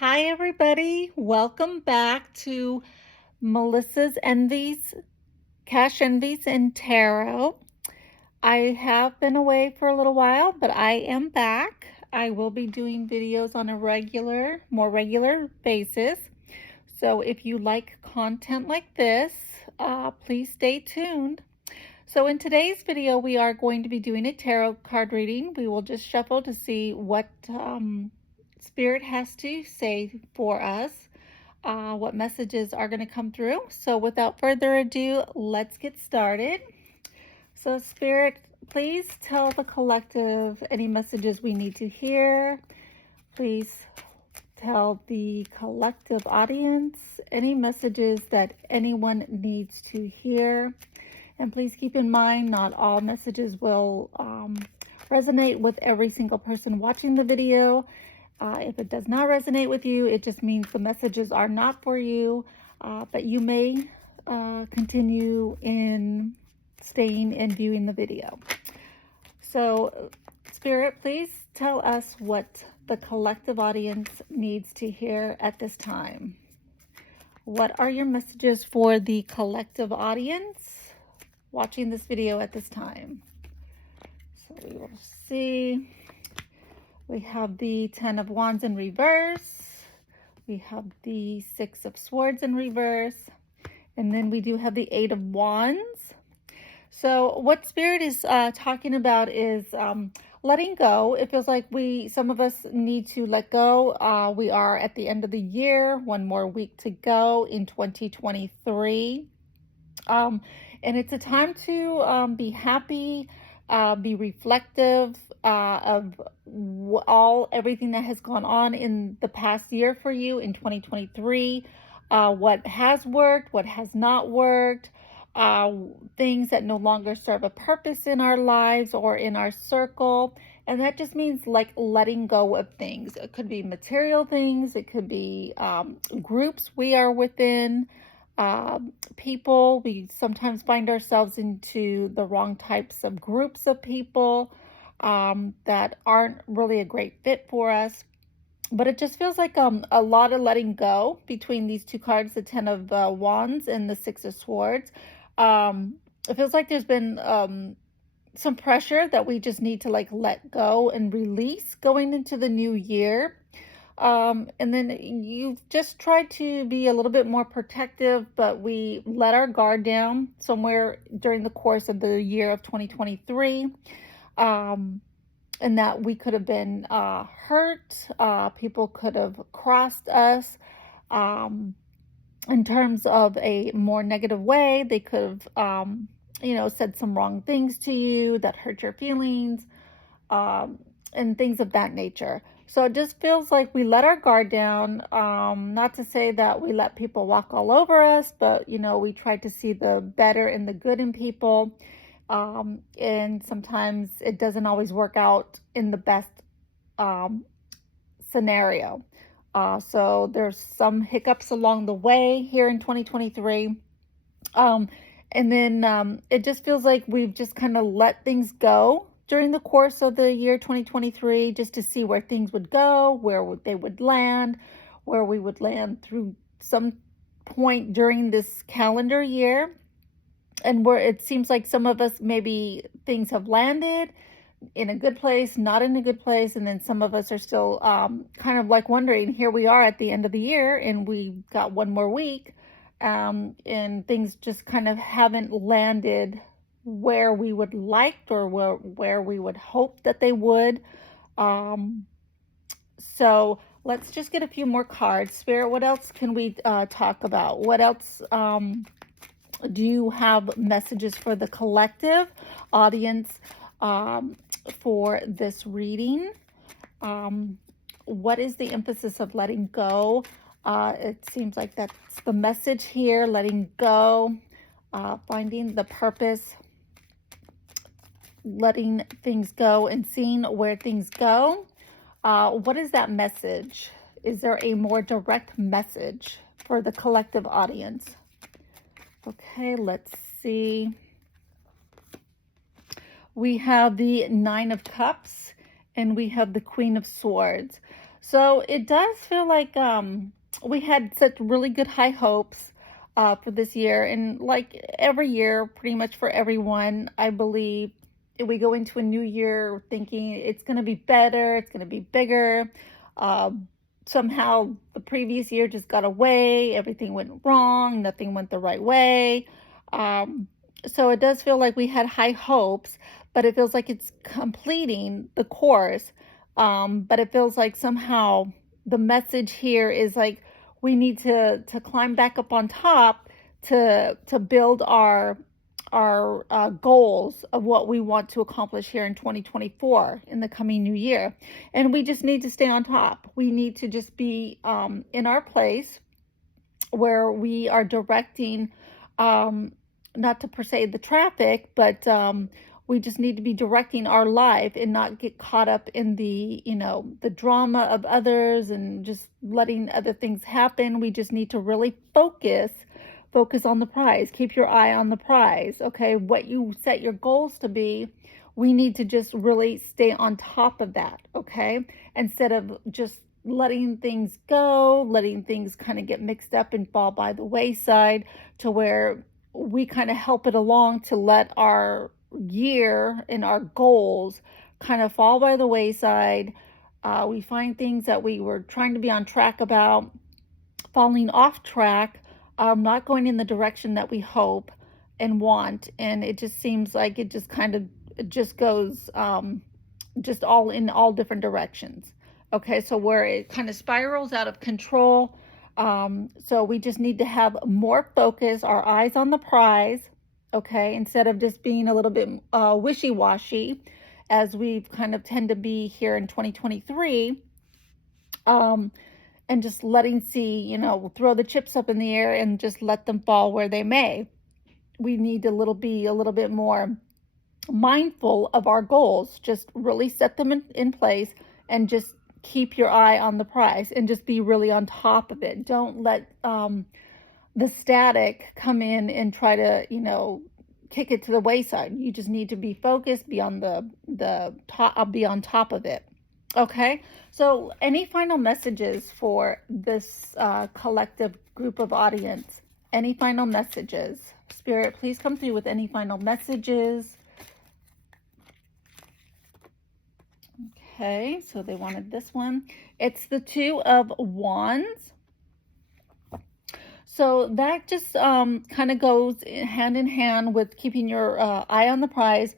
Hi, everybody. Welcome back to Melissa's Envies, Cash Envies, and Tarot. I have been away for a little while, but I am back. I will be doing videos on a more regular basis. So if you like content like this, please stay tuned. So in today's video, we are going to be doing a tarot card reading. We will just shuffle to see what Spirit has to say for us, what messages are going to come through. So without further ado, let's get started. So Spirit, please tell the collective any messages we need to hear. Please tell the collective audience any messages that anyone needs to hear. And please keep in mind, not all messages will resonate with every single person watching the video. If it does not resonate with you, it just means the messages are not for you, but you may continue in staying and viewing the video. So, Spirit, please tell us what the collective audience needs to hear at this time. What are your messages for the collective audience watching this video at this time? So we will see. We have the 10 of Wands in reverse. We have the 6 of Swords in reverse. And then we do have the 8 of Wands. So what Spirit is talking about is letting go. It feels like some of us need to let go. We are at the end of the year, one more week to go in 2023. And it's a time to be happy, be reflective of everything that has gone on in the past year for you in 2023. What has worked, what has not worked, things that no longer serve a purpose in our lives or in our circle. And that just means like letting go of things. It could be material things, it could be groups we are within. People, we sometimes find ourselves into the wrong types of groups of people that aren't really a great fit for us. But it just feels like a lot of letting go between these two cards, the 10 of Wands and the 6 of Swords. It feels like there's been some pressure that we just need to like let go and release going into the new year. And then you've just tried to be a little bit more protective, but we let our guard down somewhere during the course of the year of 2023. And that we could have been hurt. People could have crossed us in terms of a more negative way. They could have, said some wrong things to you that hurt your feelings and things of that nature. So it just feels like we let our guard down. Not to say that we let people walk all over us, but, we try to see the better and the good in people. And sometimes it doesn't always work out in the best scenario. So there's some hiccups along the way here in 2023. And then it just feels like we've just kind of let things go during the course of the year 2023, just to see where things would go, where they would land, where we would land through some point during this calendar year. And where it seems like some of us, maybe things have landed in a good place, not in a good place. And then some of us are still kind of like wondering, here we are at the end of the year and we got one more week. And things just kind of haven't landed where we would like or where we would hope that they would. So let's just get a few more cards. Spirit, what else can we talk about? What else do you have messages for the collective audience for this reading? What is the emphasis of letting go? It seems like that's the message here, letting go, finding the purpose, letting things go and seeing where things go. What is that message? Is there a more direct message for the collective audience? Okay, let's see. We have the 9 of Cups and we have the Queen of Swords. So it does feel like we had such really good high hopes for this year, and like every year, pretty much for everyone, I believe we go into a new year thinking it's going to be better, it's going to be bigger. Uh, Somehow the previous year just got away, everything went wrong, nothing went the right way. Um, so it does feel like we had high hopes, but it feels like it's completing the course, but it feels like somehow the message here is like we need to climb back up on top to build our goals of what we want to accomplish here in 2024 in the coming new year. And we just need to stay on top. We need to just be in our place where we are directing, um, not to per se the traffic, but we just need to be directing our life and not get caught up in the drama of others and just letting other things happen. We just need to really focus on the prize. Keep your eye on the prize. Okay, what you set your goals to be, we need to just really stay on top of that. Okay, instead of just letting things go, letting things kind of get mixed up and fall by the wayside, to where we kind of help it along to let our year and our goals kind of fall by the wayside. We find things that we were trying to be on track about falling off track, not going in the direction that we hope and want, and it just seems like it just kind of it just goes just all in all different directions. Okay, so where it kind of spirals out of control. So we just need to have more focus, our eyes on the prize. Okay, instead of just being a little bit wishy-washy, as we've kind of tend to be here in 2023. And just letting throw the chips up in the air and just let them fall where they may. We need to be a little bit more mindful of our goals. Just really set them in place and just keep your eye on the prize and just be really on top of it. Don't let the static come in and try to, kick it to the wayside. You just need to be focused, be on the top, be on top of it. Okay, so any final messages for this collective group of audience? Any final messages? Spirit, please come through with any final messages. Okay, so they wanted this one. It's the Two of Wands. So that just kind of goes hand in hand with keeping your eye on the prize.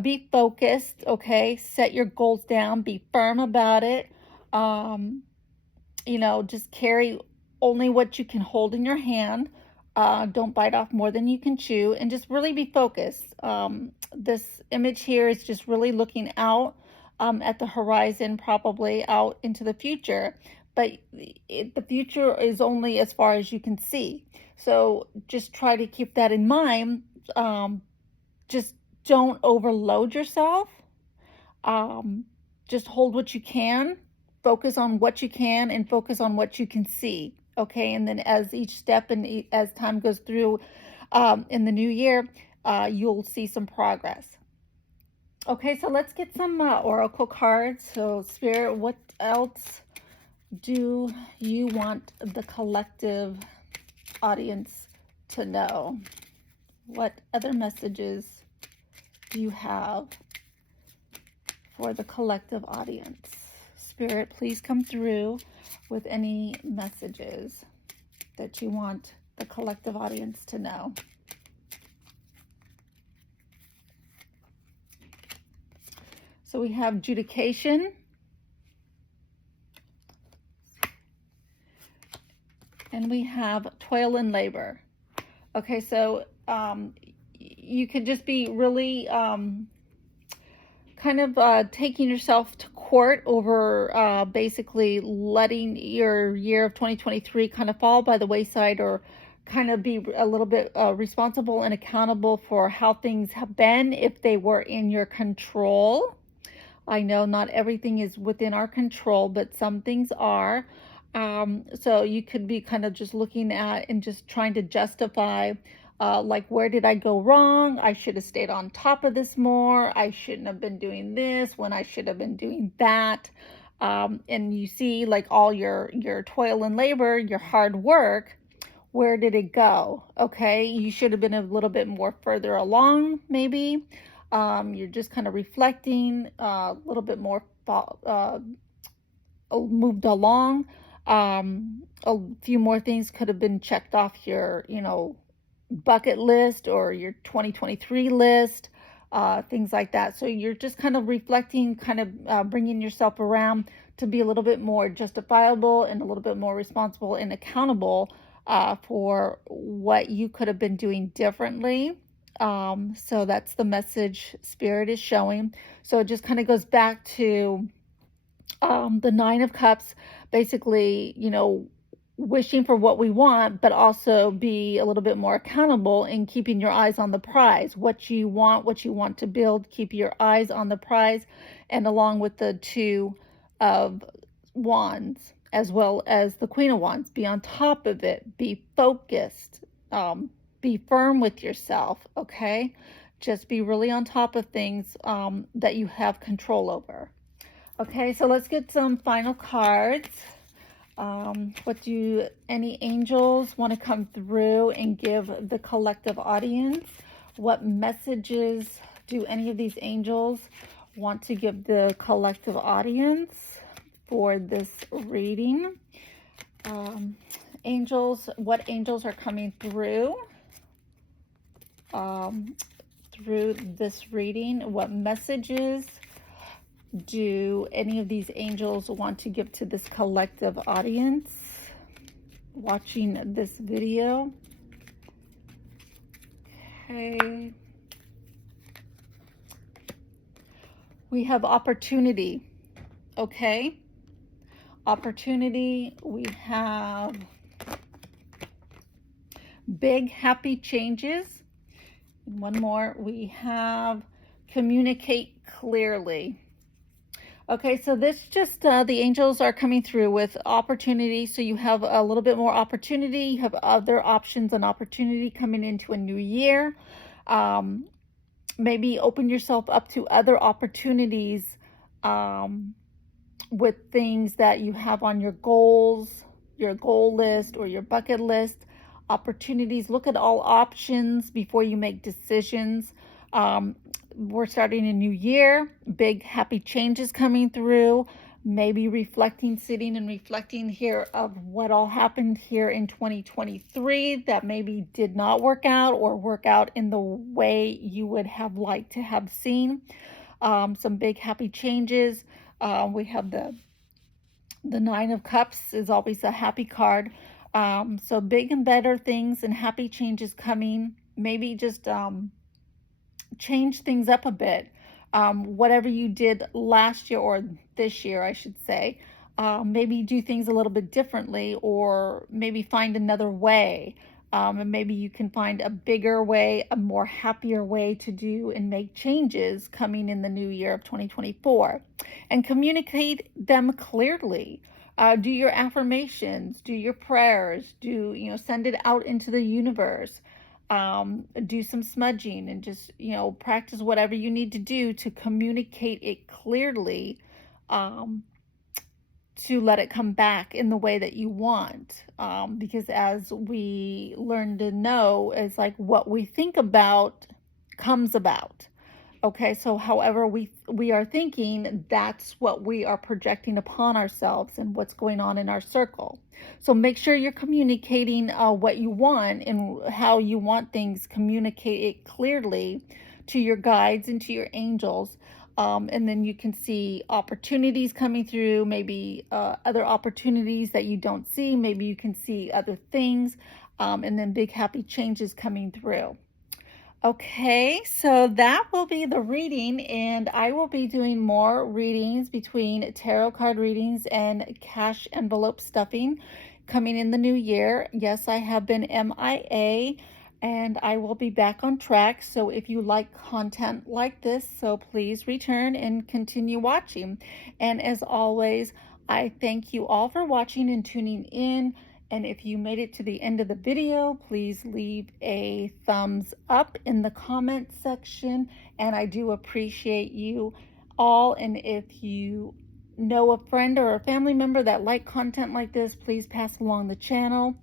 Be focused, okay? Set your goals down. Be firm about it. Just carry only what you can hold in your hand. Don't bite off more than you can chew, and just really be focused. This image here is just really looking out at the horizon, probably out into the future. But the future is only as far as you can see. So just try to keep that in mind. Just don't overload yourself. Just hold what you can. Focus on what you can and focus on what you can see. Okay, and then as each step and as time goes through in the new year, you'll see some progress. Okay, so let's get some oracle cards. So Spirit, what else do you want the collective audience to know? What other messages do you have for the collective audience? Spirit, please come through with any messages that you want the collective audience to know. So we have judication. And we have toil and labor. Okay, so you could just be really kind of taking yourself to court over basically letting your year of 2023 kind of fall by the wayside, or kind of be a little bit responsible and accountable for how things have been if they were in your control. I know not everything is within our control, but some things are. So you could be kind of just looking at and just trying to justify, like, where did I go wrong? I should have stayed on top of this more. I shouldn't have been doing this when I should have been doing that. and you see like all your toil and labor, your hard work, where did it go? Okay, you should have been a little bit more further along, maybe. You're just kind of reflecting a little bit more, moved along. A few more things could have been checked off your, bucket list or your 2023 list, things like that. So you're just kind of reflecting, kind of bringing yourself around to be a little bit more justifiable and a little bit more responsible and accountable for what you could have been doing differently. So that's the message Spirit is showing. So it just kind of goes back to the Nine of Cups, basically, wishing for what we want, but also be a little bit more accountable in keeping your eyes on the prize. What you want to build, keep your eyes on the prize. And along with the Two of Wands, as well as the Queen of Wands, be on top of it, be focused, be firm with yourself, okay? Just be really on top of things that you have control over. Okay, so let's get some final cards. What do any angels want to come through and give the collective audience? What messages do any of these angels want to give the collective audience for this reading? What angels are coming through through this reading? What messages do any of these angels want to give to this collective audience watching this video? Okay. We have opportunity. Okay. Opportunity. We have big happy changes. And one more. We have communicate clearly. Okay, so this just, the angels are coming through with opportunity. So you have a little bit more opportunity. You have other options and opportunity coming into a new year. Maybe open yourself up to other opportunities with things that you have on your goals, your goal list or your bucket list. Opportunities. Look at all options before you make decisions. We're starting a new year, big happy changes coming through, maybe sitting and reflecting here of what all happened here in 2023 that maybe did not work out or work out in the way you would have liked to have seen. Some big happy changes. We have the Nine of Cups is always a happy card. So big and better things and happy changes coming. Maybe just change things up a bit. Whatever you did last year or this year, I should say, maybe do things a little bit differently, or maybe find another way. And maybe you can find a bigger way, a more happier way to do and make changes coming in the new year of 2024. And communicate them clearly. Do your affirmations, do your prayers, send it out into the universe. Do some smudging and just, practice whatever you need to do to communicate it clearly, to let it come back in the way that you want. Because as we learn to know, it's like what we think about comes about. Okay, so however we are thinking, that's what we are projecting upon ourselves and what's going on in our circle. So make sure you're communicating what you want and how you want things. Communicate it clearly to your guides and to your angels. And then you can see opportunities coming through, maybe other opportunities that you don't see. Maybe you can see other things, and then big happy changes coming through. Okay, so that will be the reading, and I will be doing more readings between tarot card readings and cash envelope stuffing coming in the new year. Yes, I have been MIA, and I will be back on track. So if you like content like this, so please return and continue watching. And as always, I thank you all for watching and tuning in. And if you made it to the end of the video, please leave a thumbs up in the comment section. And I do appreciate you all. And if you know a friend or a family member that like content like this, please pass along the channel.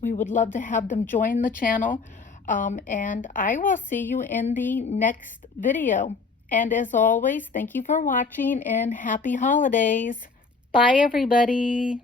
We would love to have them join the channel. And I will see you in the next video. And as always, thank you for watching and happy holidays. Bye, everybody.